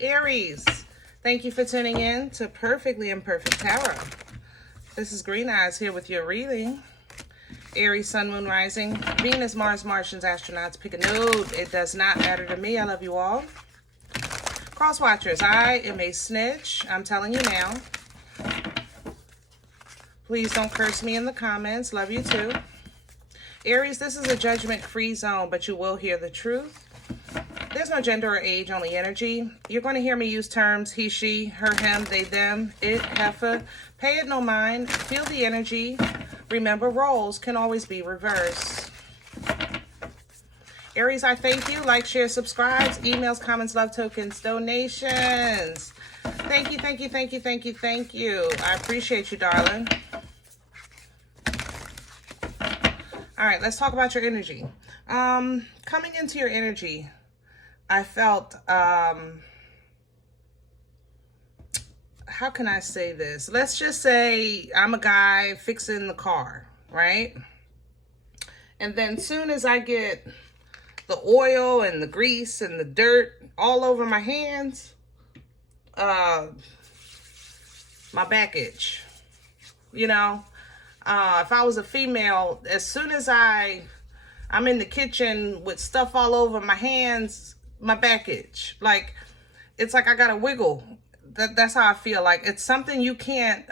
Aries, thank you for tuning in to Perfectly Imperfect Tarot. This is Green Eyes here with your reading. Aries, Sun, Moon, Rising, Venus, Mars, Martians, astronauts. Pick a node. It does not matter to me. I love you all. Cross watchers, I am a snitch. I'm telling you now. Please don't curse me in the comments. Love you too. Aries, this is a judgment-free zone, but you will hear the truth. There's no gender or age, only energy. You're going to hear me use terms he, she, her, him, they, them, it, heifer. Pay it no mind. Feel the energy. Remember, roles can always be reversed. Aries, I thank you. Like, share, subscribes, emails, comments, love tokens, donations. Thank you, thank you, thank you, thank you, thank you. I appreciate you, darling. All right, let's talk about your energy. Coming into your energy, I felt, how can I say this? Let's just say I'm a guy fixing the car, right? And then soon as I get the oil and the grease and the dirt all over my hands, my back itch, you know? If I was a female, as soon as I'm in the kitchen with stuff all over my hands, my back itch. Like, it's like I gotta wiggle. That's how I feel. Like, it's something you can't,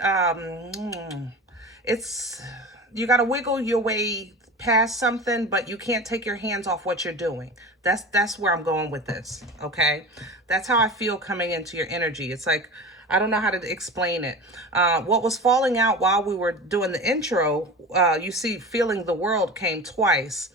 you gotta wiggle your way past something, but you can't take your hands off what you're doing. That's where I'm going with this, okay? That's how I feel coming into your energy. It's like, I don't know how to explain it. What was falling out while we were doing the intro, you see, feeling the world came twice.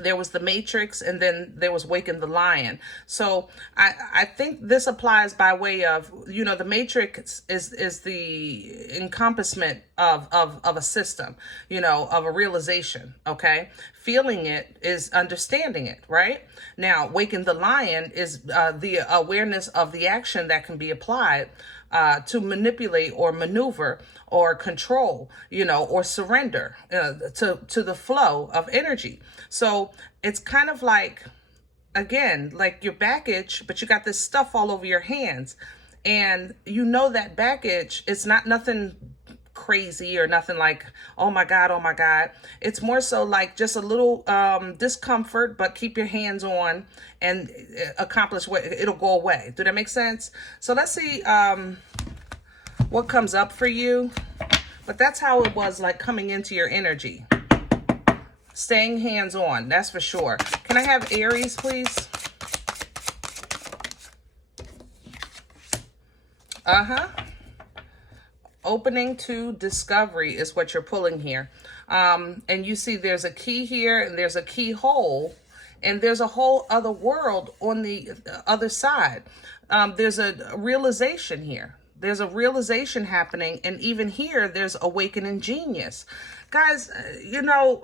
There was the Matrix, and then there was Waking the Lion. So I think this applies by way of, you know, the Matrix is the encompassment of a system, you know, of a realization, okay? Feeling it is understanding it, right? Now, Waking the Lion is the awareness of the action that can be applied to manipulate or maneuver or control, you know, or surrender to the flow of energy. So it's kind of like, again, like your back itch, but you got this stuff all over your hands. And you know that back itch, it's not nothing crazy or nothing like, oh my God, oh my God. It's more so like just a little discomfort, but keep your hands on and accomplish what it'll go away. Do that make sense? So let's see what comes up for you. But that's how it was like coming into your energy. Staying hands on, that's for sure. Can I have Aries, please? Opening to discovery is what you're pulling here. And you see there's a key here and there's a keyhole and there's a whole other world on the other side. There's a realization here. There's a realization happening. And even here, there's awakening genius. Guys, you know,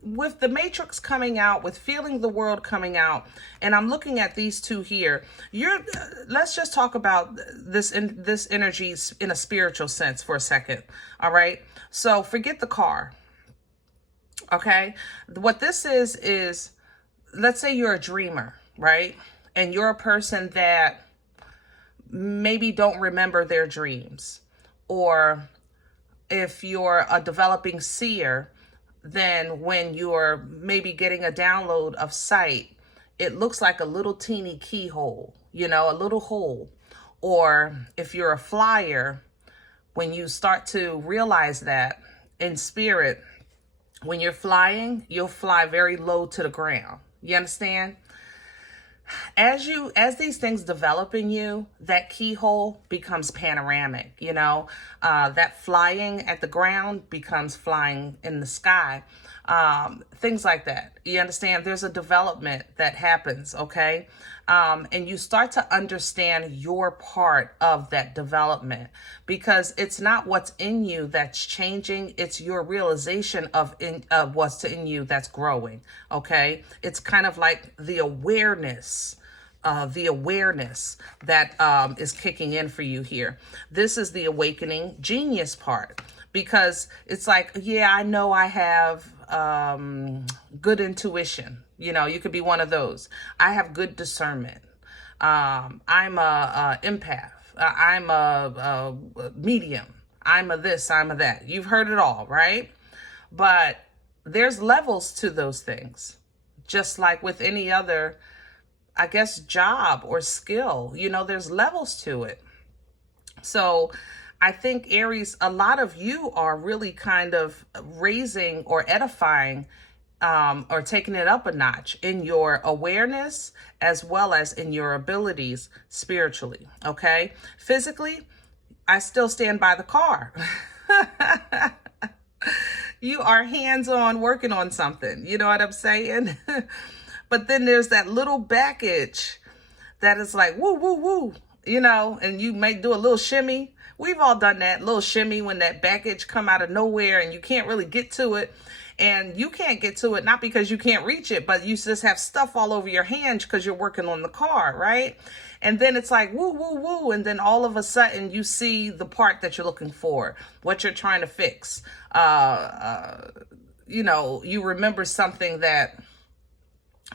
with the Matrix coming out, with feeling the world coming out, and I'm looking at these two here, let's just talk about this energy in a spiritual sense for a second. All right. So forget the car. Okay. What this is, let's say you're a dreamer, right? And you're a person that maybe don't remember their dreams, or if you're a developing seer, then when you're maybe getting a download of sight, it looks like a little teeny keyhole, you know, a little hole. Or if you're a flyer, when you start to realize that in spirit, when you're flying, you'll fly very low to the ground. You understand? As these things develop in you, that keyhole becomes panoramic, you know, that flying at the ground becomes flying in the sky, things like that. You understand? There's a development that happens, okay? And you start to understand your part of that development, because it's not what's in you that's changing. It's your realization of what's in you that's growing. Okay. It's kind of like the awareness that is kicking in for you here. This is the awakening genius part, because it's like, yeah, I know I have good intuition. You know, you could be one of those. I have good discernment. I'm a empath. I'm a medium. I'm a this, I'm a that. You've heard it all, right? But there's levels to those things. Just like with any other, I guess, job or skill, there's levels to it. So I think Aries, a lot of you are really kind of raising or edifying or taking it up a notch in your awareness as well as in your abilities spiritually. Okay. Physically, I still stand by the car. You are hands-on working on something. You know what I'm saying? But then there's that little back itch that is like, woo, woo, woo, and you may do a little shimmy. We've all done that little shimmy when that back itch come out of nowhere and you can't really get to it. And you can't get to it, not because you can't reach it, but you just have stuff all over your hands because you're working on the car, right? And then it's like, woo, woo, woo. And then all of a sudden you see the part that you're looking for, what you're trying to fix. You remember something that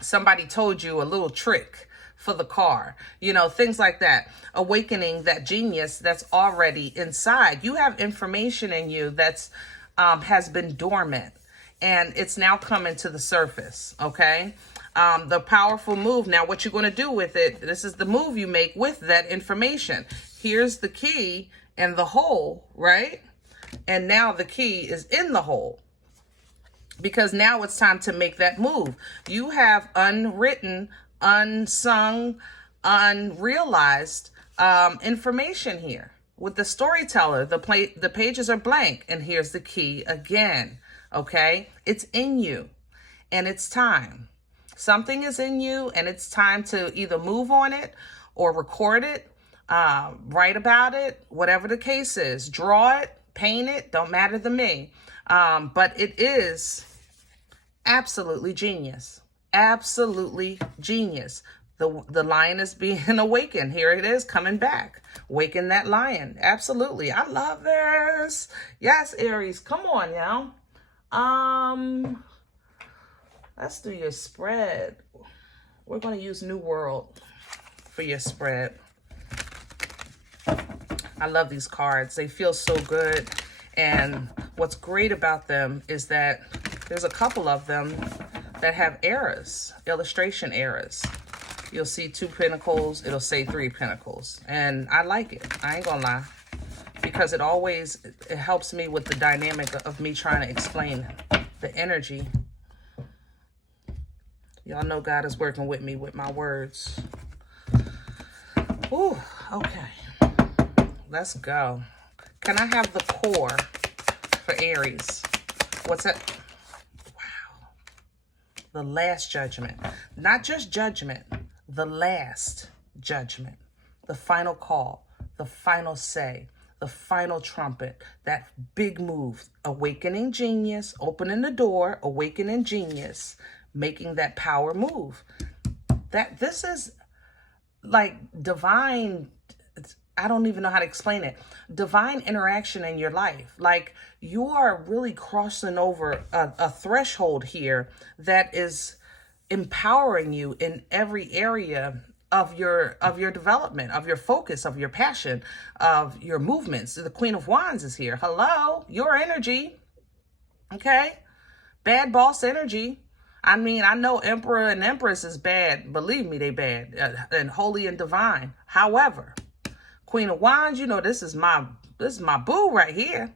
somebody told you, a little trick for the car, things like that. Awakening that genius that's already inside. You have information in you that's has been dormant. And it's now coming to the surface, okay? The powerful move. Now, what you're going to do with it, this is the move you make with that information. Here's the key in the hole, right? And now the key is in the hole. Because now it's time to make that move. You have unwritten, unsung, unrealized information here. With the storyteller, the pages are blank. And here's the key again. Okay, it's in you and it's time. Something is in you and it's time to either move on it or record it, write about it, whatever the case is, draw it, paint it, don't matter to me. But it is absolutely genius, absolutely genius. The lion is being awakened. Here it is coming back. Waken that lion. Absolutely. I love this. Yes, Aries, come on, y'all. Let's do your spread. We're going to use New World for your spread. I love these cards. They feel so good. And what's great about them is that there's a couple of them that have eras, illustration eras. You'll see 2 pentacles. It'll say 3 pentacles. And I like it. I ain't gonna lie. Because it helps me with the dynamic of me trying to explain the energy. Y'all know God is working with me with my words. Ooh, okay. Let's go. Can I have the core for Aries? What's that? Wow. The last judgment. Not just judgment. The last judgment. The final call. The final say. The final trumpet, that big move, awakening genius, opening the door, awakening genius, making that power move. This is like divine, I don't even know how to explain it. Divine interaction in your life. Like you are really crossing over a threshold here that is empowering you in every area of your development, of your focus, of your passion, of your movements. The Queen of Wands is here. Hello, your energy. Okay? Bad boss energy. I mean, I know Emperor and Empress is bad. Believe me, they bad and holy and divine. However, Queen of Wands, this is my boo right here.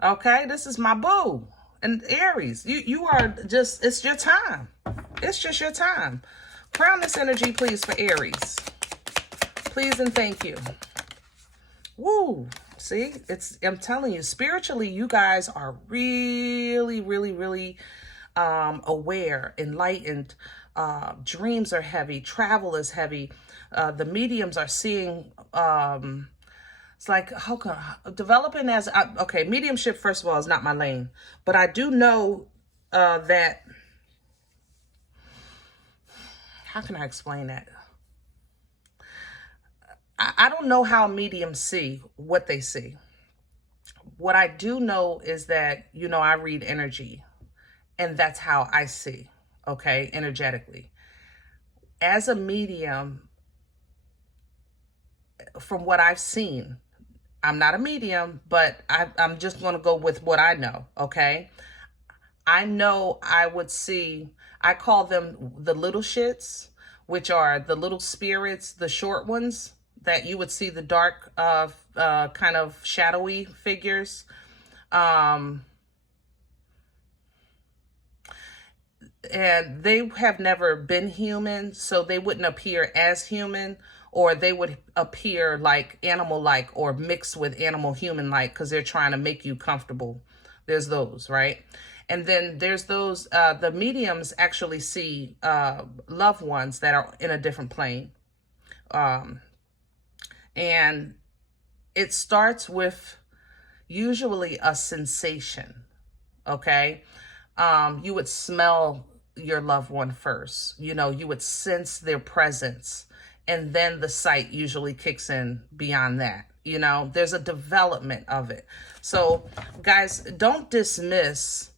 Okay? This is my boo. And Aries, you are just, it's your time. It's just your time. Crown this energy, please, for Aries. Please and thank you. Woo. See, I'm telling you, spiritually, you guys are really, really, really aware, enlightened. Dreams are heavy. Travel is heavy. The mediums are seeing, it's like, how come, developing as, okay, mediumship, first of all, is not my lane. But I do know that, how can I explain that? I don't know how mediums see what they see. What I do know is that, I read energy, and that's how I see, okay, energetically. As a medium, from what I've seen, I'm not a medium, but I'm just going to go with what I know, okay? I know I would see, I call them the little shits, which are the little spirits, the short ones that you would see, the dark, kind of shadowy figures. And they have never been human, so they wouldn't appear as human, or they would appear like animal-like or mixed with animal human-like because they're trying to make you comfortable. There's those, right? And then there's those, the mediums actually see loved ones that are in a different plane. And it starts with usually a sensation, okay? You would smell your loved one first. You know, you would sense their presence, and then the sight usually kicks in beyond that. You know, there's a development of it. So guys, don't dismiss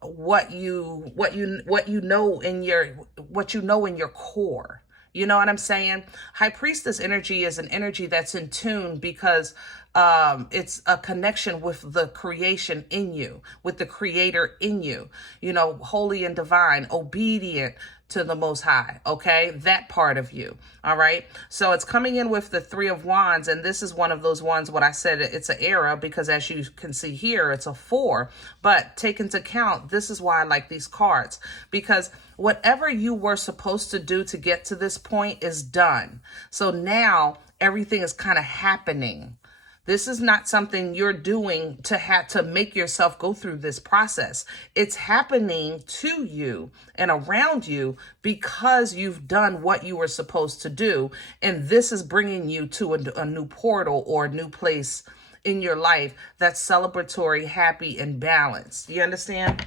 what you know in your core. You know what I'm saying? High Priestess energy is an energy that's in tune because it's a connection with the creation in you, with the creator in you, you know, holy and divine, obedient to the Most High, okay? That part of you, all right? So it's coming in with the Three of Wands, and this is one of those ones, what I said, it's an era, because as you can see here, it's a 4. But take into account, this is why I like these cards, because whatever you were supposed to do to get to this point is done. So now everything is kind of happening. This is not something you're doing to have to make yourself go through this process. It's happening to you and around you because you've done what you were supposed to do. And this is bringing you to a new portal or a new place in your life that's celebratory, happy, and balanced. You understand?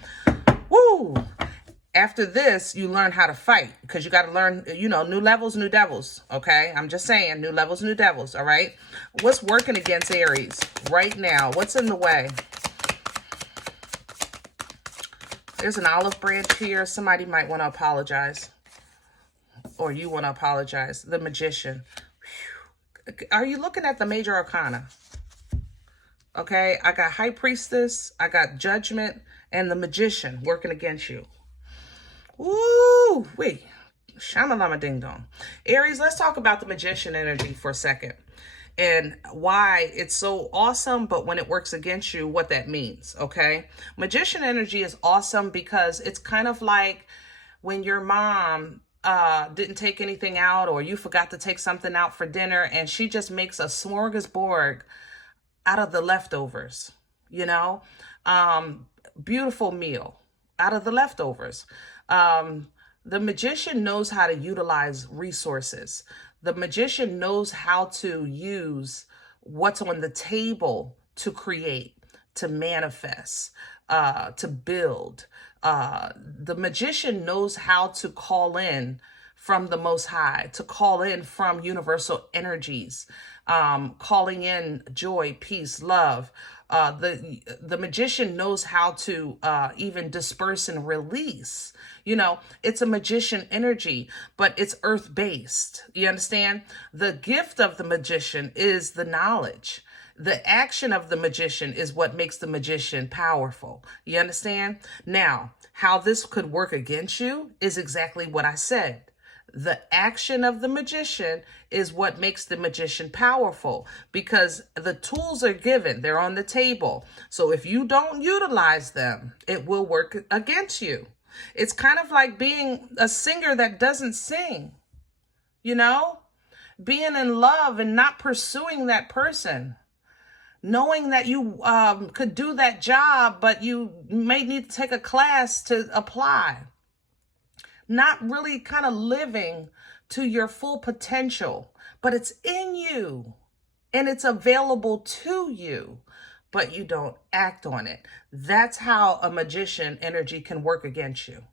Woo! After this, you learn how to fight, because you got to learn, you know, new levels, new devils, okay? I'm just saying, new levels, new devils, all right? What's working against Aries right now? What's in the way? There's an olive branch here. Somebody might want to apologize, or you want to apologize. The Magician. Whew. Are you looking at the Major Arcana? Okay, I got High Priestess, I got Judgment, and the Magician working against you. Ooh, wait. Shamalama ding dong. Aries, let's talk about the Magician energy for a second and why it's so awesome, but when it works against you, what that means, okay? Magician energy is awesome because it's kind of like when your mom didn't take anything out, or you forgot to take something out for dinner, and she just makes a smorgasbord out of the leftovers, you know? Beautiful meal out of the leftovers. The Magician knows how to utilize resources. The Magician knows how to use what's on the table to create, to manifest, to build. The Magician knows how to call in from the Most High, to call in from universal energies, calling in joy, peace, love. The Magician knows how to even disperse and release. You know, it's a Magician energy, but it's earth-based. You understand? The gift of the Magician is the knowledge. The action of the Magician is what makes the Magician powerful. You understand? Now, how this could work against you is exactly what I said. The action of the Magician is what makes the Magician powerful, because the tools are given, they're on the table. So if you don't utilize them, it will work against you. It's kind of like being a singer that doesn't sing, you know, being in love and not pursuing that person, knowing that you could do that job, but you may need to take a class to apply. Not really kind of living to your full potential, but it's in you and it's available to you, but you don't act on it. That's how a Magician energy can work against you.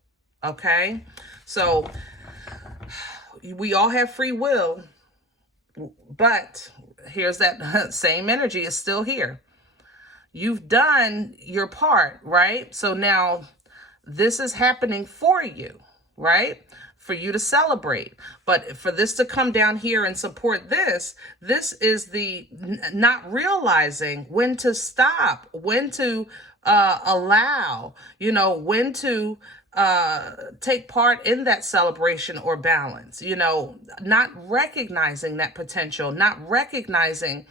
Okay? So we all have free will, but here's that same energy is still here. You've done your part, right? So now this is happening for you. Right? for you to celebrate. But for this to come down here and support this, this is the not realizing when to stop, when to allow, when to take part in that celebration or balance, not recognizing that potential, not recognizing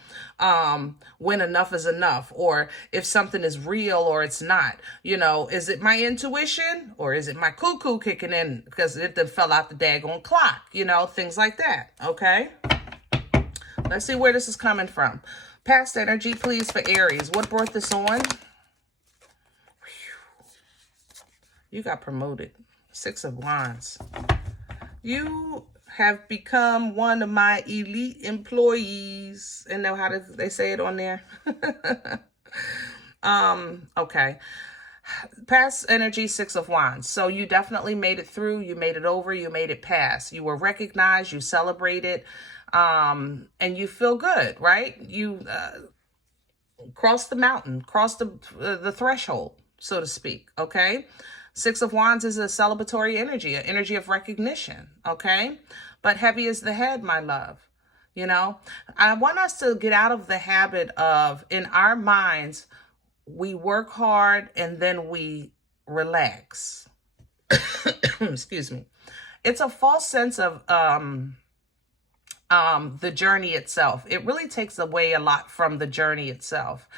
when enough is enough, or if something is real or it's not. Is it my intuition or is it my cuckoo kicking in because it done fell out the daggone clock, things like that. Okay, let's see where this is coming from. Past energy, please, for Aries. What brought this on? You got promoted. 6 of Wands. You have become one of my elite employees. And know how they say it on there? Okay. Past energy, 6 of Wands. So you definitely made it through. You made it over. You made it past. You were recognized. You celebrated. And you feel good, right? You crossed the mountain, crossed the threshold, so to speak. Okay. 6 of Wands is a celebratory energy, an energy of recognition, okay? But heavy is the head, my love. I want us to get out of the habit of, in our minds, we work hard and then we relax. Excuse me. It's a false sense of the journey itself. It really takes away a lot from the journey itself.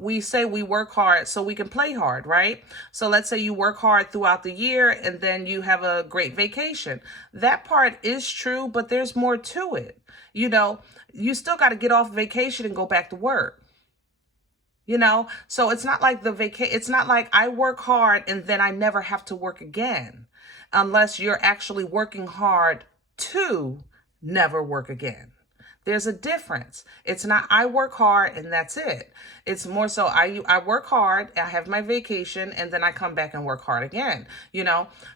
We say we work hard so we can play hard, right? So let's say you work hard throughout the year and then you have a great vacation. That part is true, but there's more to it. You still got to get off vacation and go back to work. So it's not like it's not like I work hard and then I never have to work again, unless you're actually working hard to never work again. There's a difference. It's not I work hard and that's it. It's more so I work hard, I have my vacation, and then I come back and work hard again,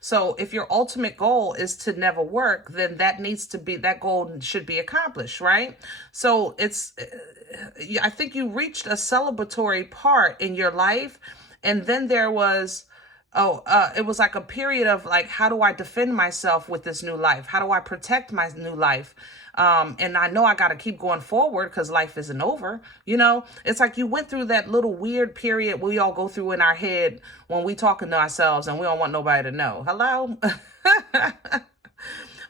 So if your ultimate goal is to never work, then that goal should be accomplished, right? So I think you reached a celebratory part in your life, and then there was it was like a period of like, how do I defend myself with this new life? How do I protect my new life? And I know I got to keep going forward because life isn't over. It's like you went through that little weird period we all go through in our head when we talking to ourselves and we don't want nobody to know. Hello?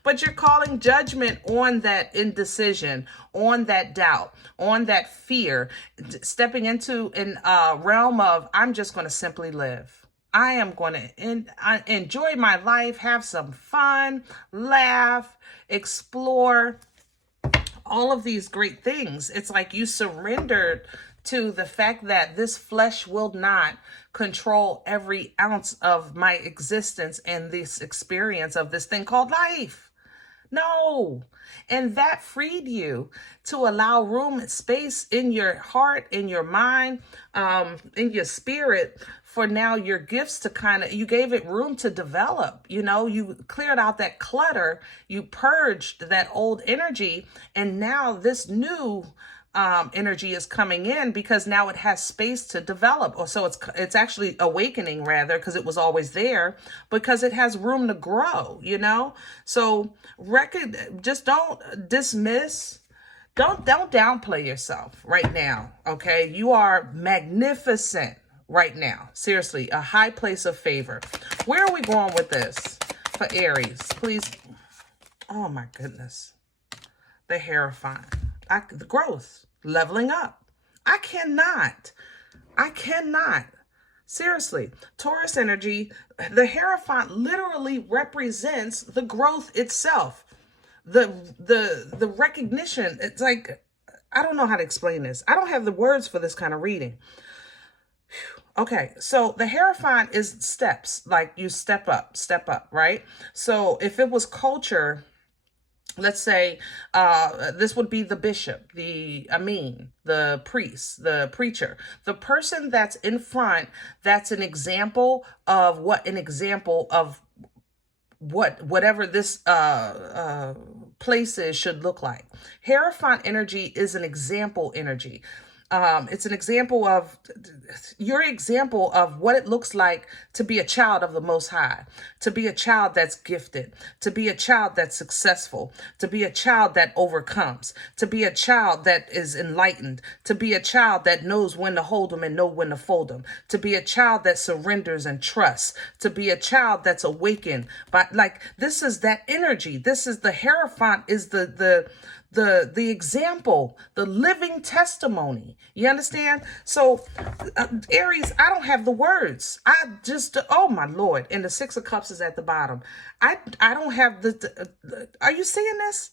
But you're calling judgment on that indecision, on that doubt, on that fear, stepping into a realm of, I'm just going to simply live. I am going to enjoy my life, have some fun, laugh, explore, all of these great things. It's like you surrendered to the fact that this flesh will not control every ounce of my existence and this experience of this thing called life. No. And that freed you to allow room and space in your heart, in your mind, in your spirit, for now your gifts to you gave it room to develop. You cleared out that clutter, you purged that old energy, and now this new energy is coming in because now it has space to develop. Or so it's actually awakening, rather, because it was always there, because it has room to grow, So just don't dismiss, don't downplay yourself right now, okay? You are magnificent right now. Seriously, a high place of favor. Where are we going with this for Aries? Please. Oh my goodness. The Hierophant. The growth. Leveling up. I cannot. Seriously. Taurus energy. The Hierophant literally represents the growth itself. The recognition. It's like, I don't know how to explain this. I don't have the words for this kind of reading. Okay, so the Hierophant is steps, like you step up, right? So if it was culture, let's say this would be the bishop, the Amin, the priest, the preacher, the person that's in front, that's an example of whatever this place is should look like. Hierophant energy is an example energy. It's an example of your example of what it looks like to be a child of the Most High, to be a child that's gifted, to be a child that's successful, to be a child that overcomes, to be a child that is enlightened, to be a child that knows when to hold them and know when to fold them, to be a child that surrenders and trusts, to be a child that's awakened. But like, this is that energy. This is the Hierophant, is the example, the living testimony. You understand? So Aries, I don't have the words. I just, oh my Lord. And the Six of Cups is at the bottom. I don't have are you seeing this?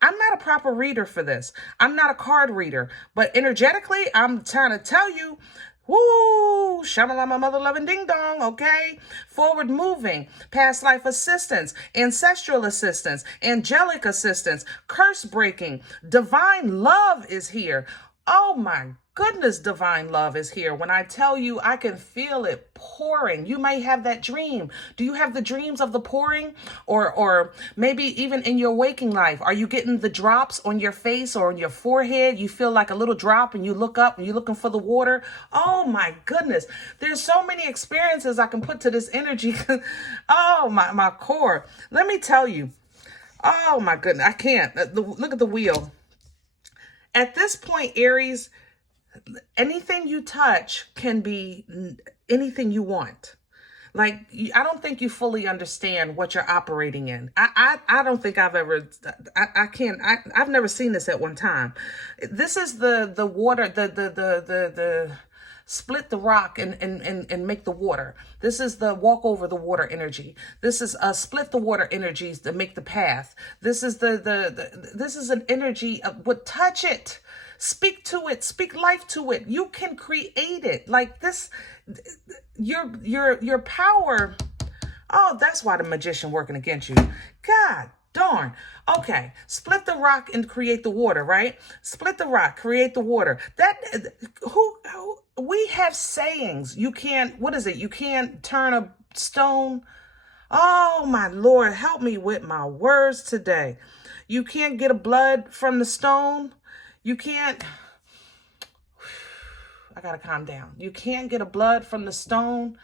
I'm not a proper reader for this. I'm not a card reader, but energetically, I'm trying to tell you, woo, shamalama, mother loving ding dong, okay? Forward moving, past life assistance, ancestral assistance, angelic assistance, curse breaking, divine love is here. Oh my goodness, divine love is here. When I tell you, I can feel it pouring. You may have that dream. Do you have the dreams of the pouring? Or maybe even in your waking life, are you getting the drops on your face or on your forehead? You feel like a little drop and you look up and you're looking for the water. Oh my goodness. There's so many experiences I can put to this energy. Oh, my core. Let me tell you. Oh my goodness. I can't. Look at the wheel. At this point, Aries, anything you touch can be anything you want. Like, I don't think you fully understand what you're operating in. I don't think I've ever, I've never seen this at one time. This is the water, the split the rock and make the water. This is the walk over the water energy. This is split the water energies to make the path. This is this is an energy of what, touch it. Speak to it, speak life to it. You can create it. Like this, your power. Oh, that's why the magician working against you. God darn. Okay, split the rock and create the water, right? Split the rock, create the water. That who we have sayings. You can't, what is it? You can't turn a stone. Oh my Lord, help me with my words today. You can't get a blood from the stone. You can't, I gotta calm down. You can't get a blood from the stone.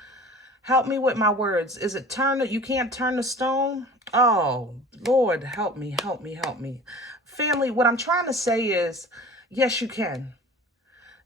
Help me with my words. Is it you can't turn the stone? Oh, Lord, help me, help me, help me. Family, what I'm trying to say is, yes, you can.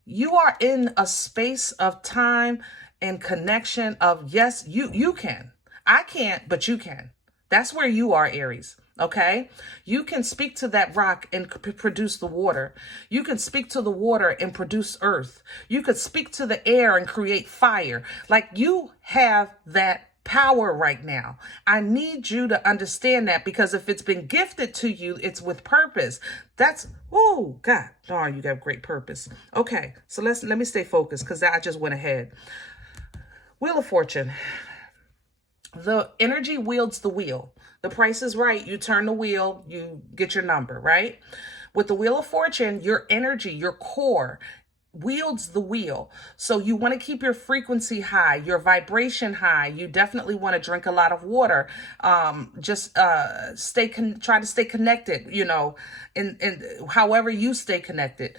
You are in a space of time and connection of, yes, you can. I can't, but you can. That's where you are, Aries. Okay, you can speak to that rock and produce the water. You can speak to the water and produce earth. You could speak to the air and create fire. Like, you have that power right now. I need you to understand that, because if it's been gifted to you, it's with purpose. That's, oh God, darn, you got great purpose. Okay, so let me stay focused, because I just went ahead. Wheel of Fortune. The energy wields the wheel. The price is right. You turn the wheel, you get your number, right? With the Wheel of Fortune, your energy, your core wields the wheel. So you want to keep your frequency high, your vibration high. You definitely want to drink a lot of water. Just try to stay connected, you know, and however you stay connected.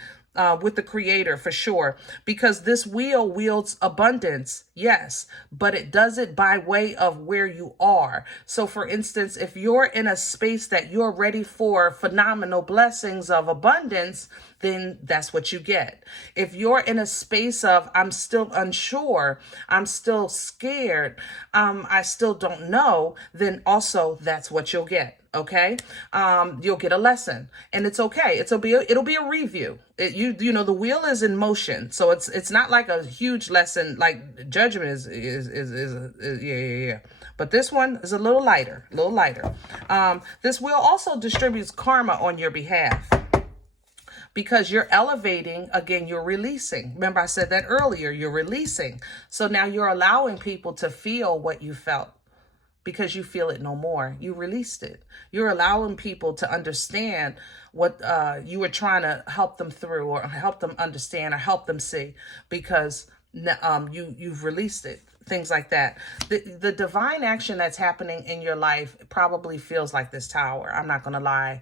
With the Creator, for sure, because this wheel wields abundance, yes, but it does it by way of where you are. So for instance, if you're in a space that you're ready for phenomenal blessings of abundance, then that's what you get. If you're in a space of, I'm still unsure, I'm still scared, I still don't know, then also that's what you'll get. Okay. You'll get a lesson, and it's okay. It'll be a review. You know, the wheel is in motion. So it's not like a huge lesson, like Judgment is yeah. But this one is a little lighter. This wheel also distributes karma on your behalf, because you're elevating. Again, you're releasing. Remember, I said that earlier, you're releasing. So now you're allowing people to feel what you felt, because you feel it no more. You released it. You're allowing people to understand what you were trying to help them through, or help them understand, or help them see, because you've released it. Things like that. The divine action that's happening in your life probably feels like this Tower. I'm not going to lie.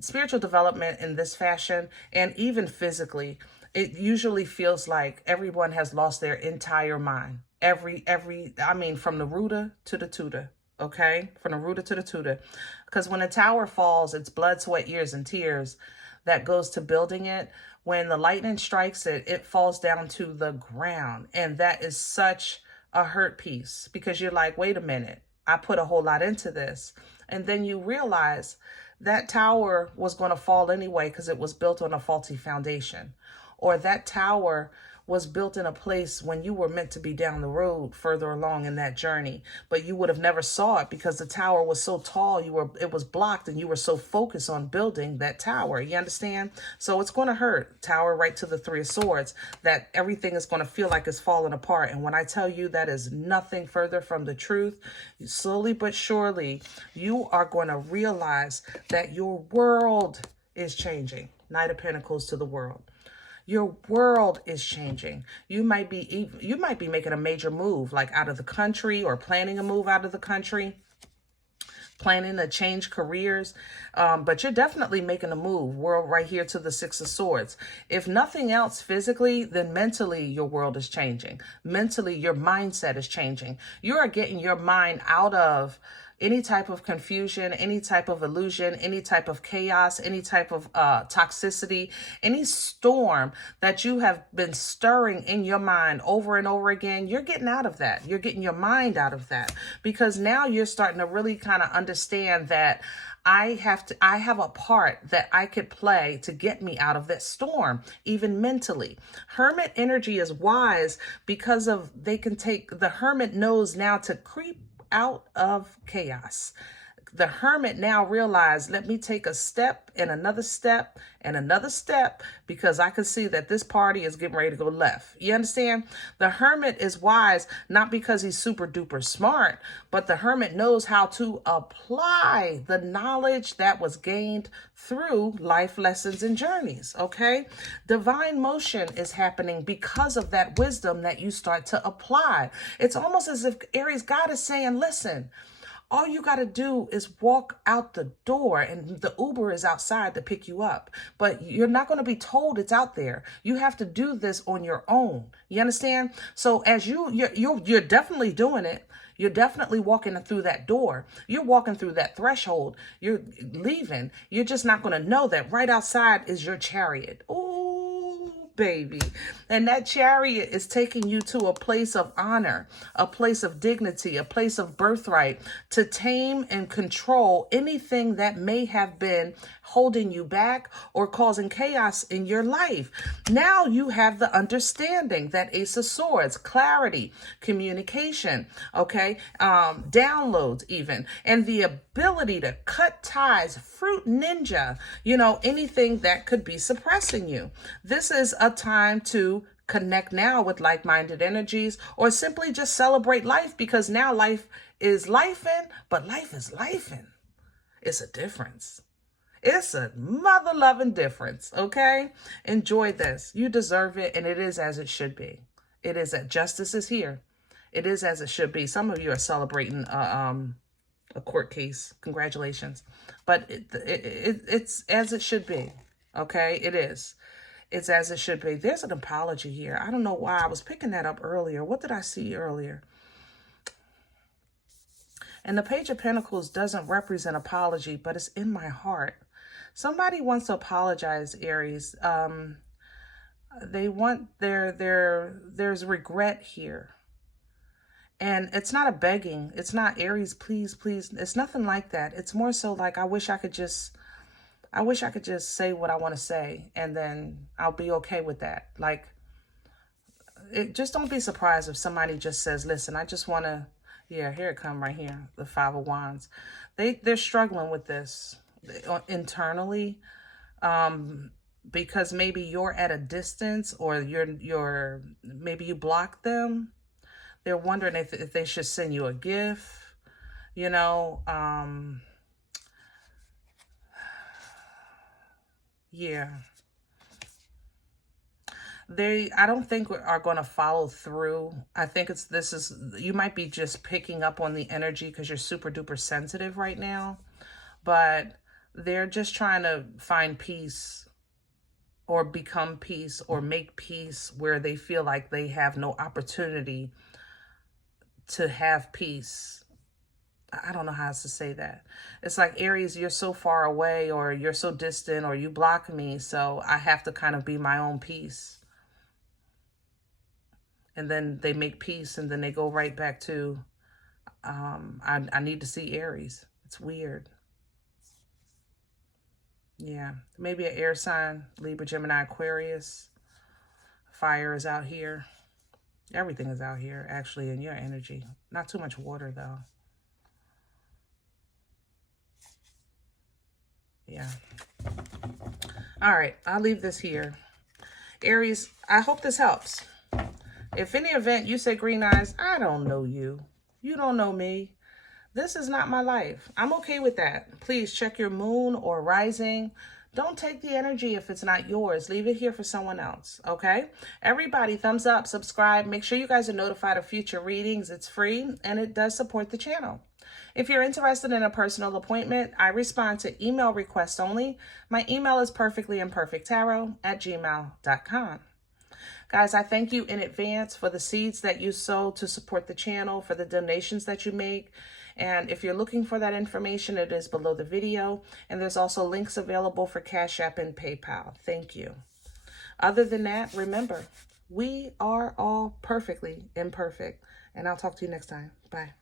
spiritual development in this fashion, and even physically, it usually feels like everyone has lost their entire mind. I mean, from the rooter to the tutor, okay? From the rooter to the tutor. Because when a tower falls, it's blood, sweat, years, and tears that goes to building it. When the lightning strikes it, it falls down to the ground. And that is such a hurt piece, because you're like, wait a minute, I put a whole lot into this. And then you realize that tower was going to fall anyway because it was built on a faulty foundation. Or that tower was built in a place when you were meant to be down the road further along in that journey, but you would have never saw it because the tower was so tall, it was blocked, and you were so focused on building that tower. You understand? So it's going to hurt. Tower right to the Three of Swords, that everything is going to feel like it's falling apart. And when I tell you that is nothing further from the truth, slowly but surely, you are going to realize that your world is changing. Knight of Pentacles to the world. Your world is changing. You might be making a major move, like out of the country, or planning a move out of the country, planning to change careers. But you're definitely making a move. World right here to the Six of Swords. If nothing else physically, then mentally your world is changing. Mentally, your mindset is changing. You are getting your mind out of any type of confusion, any type of illusion, any type of chaos, any type of toxicity, any storm that you have been stirring in your mind over and over again. You're getting out of that. You're getting your mind out of that, because now you're starting to really kind of understand that I have a part that I could play to get me out of that storm, even mentally. Hermit energy is wise because the hermit knows now to creep out of chaos. The hermit now realized, let me take a step and another step and another step, because I can see that this party is getting ready to go left. You understand? The hermit is wise, not because he's super duper smart, but the hermit knows how to apply the knowledge that was gained through life lessons and journeys, okay? Divine motion is happening because of that wisdom that you start to apply. It's almost as if Aries God is saying, listen, all you got to do is walk out the door, and the Uber is outside to pick you up. But you're not going to be told it's out there. You have to do this on your own. You understand? So as you're definitely doing it. You're definitely walking through that door. You're walking through that threshold. You're leaving. You're just not going to know that right outside is your chariot. Ooh, baby. And that chariot is taking you to a place of honor, a place of dignity, a place of birthright, to tame and control anything that may have been holding you back or causing chaos in your life. Now you have the understanding, that Ace of Swords, clarity, communication, okay, downloads even, and the ability to cut ties, fruit ninja, anything that could be suppressing you. This is a time to connect now with like-minded energies, or simply just celebrate life, because now life is lifing, but life is lifing. It's a difference. It's a mother-loving difference, okay? Enjoy this. You deserve it, and it is as it should be. It is that justice is here. It is as it should be. Some of you are celebrating a court case. Congratulations. But it's as it should be, okay? It is. It's as it should be. There's an apology here. I don't know why. I was picking that up earlier. What did I see earlier? And the Page of Pentacles doesn't represent apology, but it's in my heart. Somebody wants to apologize, Aries. They want there's regret here. And it's not a begging. It's not, Aries, please, please. It's nothing like that. It's more so like, I wish I could just say what I want to say, and then I'll be okay with that. Like, just don't be surprised if somebody just says, listen, I just want to, yeah, here it come right here, the Five of Wands. They're struggling with this internally, because maybe you're at a distance, or maybe you block them. They're wondering if they should send you a gift, yeah. I don't think are going to follow through. I think you might be just picking up on the energy because you're super duper sensitive right now. But They're just trying to find peace or become peace or make peace where they feel like they have no opportunity to have peace. I don't know how else to say that. It's like, Aries, you're so far away, or you're so distant, or you block me, so I have to kind of be my own peace. And then they make peace, and then they go right back to, I need to see Aries. It's weird. Yeah, maybe an air sign, Libra, Gemini, Aquarius. Fire is out here. Everything is out here, actually, in your energy. Not too much water, though. Yeah. All right, I'll leave this here. Aries, I hope this helps. If in the event you say, green eyes, I don't know you. You don't know me. This is not my life. I'm okay with that. Please check your moon or rising. Don't take the energy if it's not yours. Leave it here for someone else, okay? Everybody, thumbs up, subscribe. Make sure you guys are notified of future readings. It's free, and it does support the channel. If you're interested in a personal appointment, I respond to email requests only. My email is perfectlyimperfecttarot@gmail.com. Guys, I thank you in advance for the seeds that you sow to support the channel, for the donations that you make. And if you're looking for that information, it is below the video. And there's also links available for CashApp and PayPal. Thank you. Other than that, remember, we are all perfectly imperfect. And I'll talk to you next time. Bye.